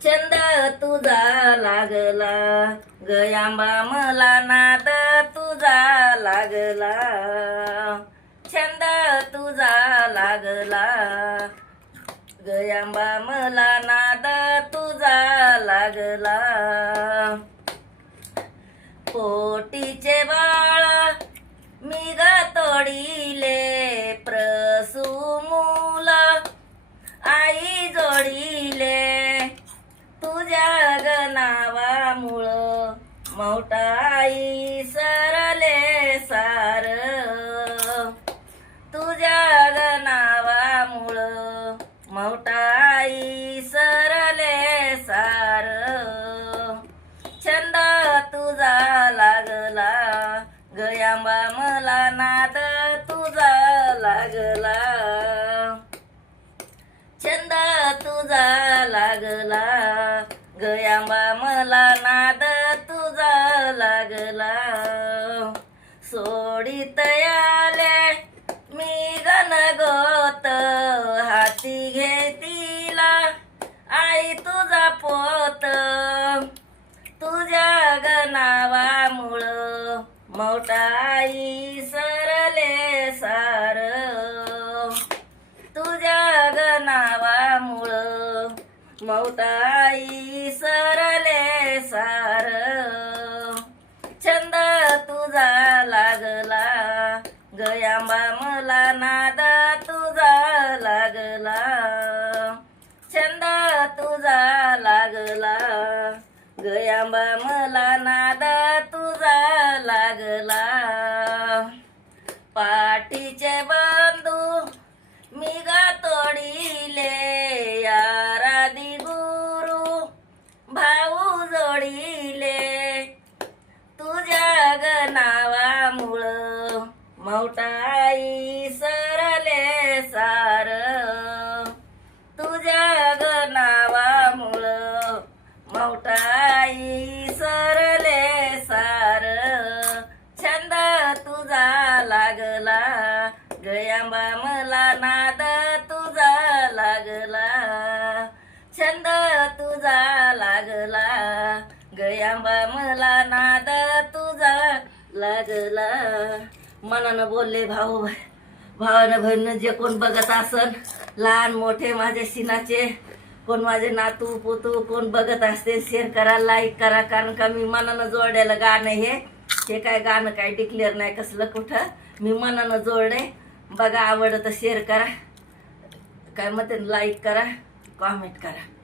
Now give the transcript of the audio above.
छंद तुझा लागला गयांबा मला नाद तुझा लागला छंद तुझा लागला गयांबा मला नाद तुझा लागला पोटीचे बाळ मी ग तोडीले प्रसूमूल आई जोडीले तुझ्या ग नावामुळं मौटाई सरले सार तुझ्या ग नावामुळं मौटाई सरले सार छंद तुझा लागला गयांबा मला नाद तुझा लागला छंद तुझा लागला गयांबा मला नाद तुझा लागला सोडीत आले मी गणगोत हाती घेतीला आई तुझा पोत तुझ्या ग नावामुळं मौटाई सरले सार तुझ्या ग नावामुळं मौटाई सरले सार छंद तुझा लागला गयांबा मला नाद तुझा लागला छंद तुझा लागला गयांबा मला नाद तुझा लागला पाठीचे बंधू मी ग तोडीले यारादी गुरु भाऊ जोडीले तुझ्या ग नावामुळं मौटाई सरले सार तुझ्या ग नावामुळं मौटाई सरले सार छंद तुझा लागला गयांबा मला नाद तुझा लागला छंद तुझा लागला गयांबा मला नाद तुझा लागला मनानं बोलले भावानं बहिणीनं जे कोण बघत असन लहान मोठे माझे सिनाचे कोण माझे नातू पोतू कोण बघत असते शेअर करा लाईक करा कारण का मी मनानं जोडलेलं गाणं हे काय गाणं काय डिक्लेअर नाही कसलं कुठं मी मनानं जोडले बघा आवडलं तर शेअर करा काय म्हणते लाईक करा कॉमेंट करा